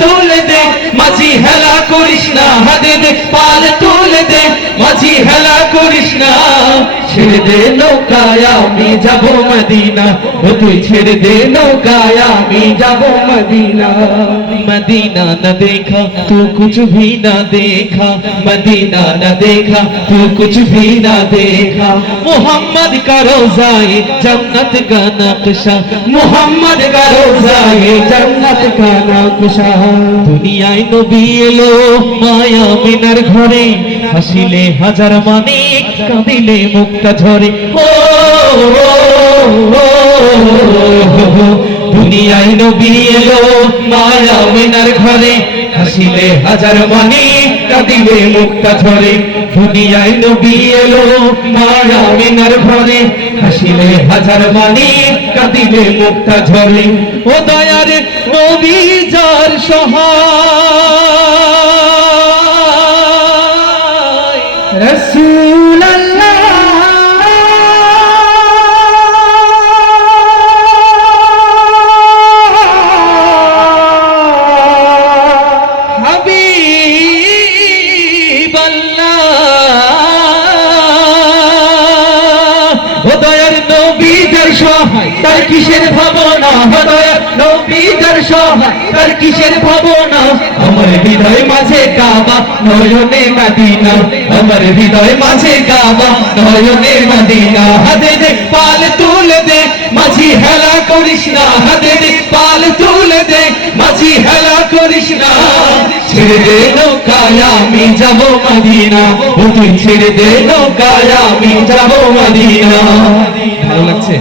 তুলে দে মাঝি হেলা করিস না, হাতে দে পাল তুলে দে মাঝি হেলা করিস না। ছেড়ে দে নৌকায় আমি যাব মদিনা, ও তুই ছেড়ে দে নৌকায় আমি যাব मदीना। मदीना न देखा तू कुछ भी न देखा, मदीना न देखा तू कुछ भी न देखा। मोहम्मद का रोज़ा ये जन्नत का नक्शा, मोहम्मद का रोज़ा ये जन्नत का नक्शा। दुनियाय नबी एलो माया मिनार घरे, হাসিলে হাজার মানিক কাঁদিলে মুক্তা ঝরে। দুনিয়ায় নবী এলো মায়া মিনার ঘরে, হাসিলে হাজার মানিক কাঁদিলে মুক্তা ঝরে। দুনিয়ায় নবী এলো মায়া মিনার ঘরে, হাসিলে হাজার মানিক কাঁদিলে মুক্তা ঝরে। ও দয়ার নবী যার সহায় রাসূলুল্লাহ, তার কিসের ভাবনা, দয়ার নবী যার সহায় তার কিসের ভাবনা। আমার হৃদয় মাঝে কাবা নয়নে মদিনা, আমার হৃদয় মাঝে কাবা নয়নে মদিনা। হাতে দে পাল তুলে দে মাঝি হেলা করিস না, হাতে দে পাল তুলে দে মাঝি হেলা করিস না। ছেড়ে দে নৌকায় আমি যাব মদিনা, ও তুই ছেড়ে দে নৌকায় আমি যাব মদিনা। ভালো লাগছে?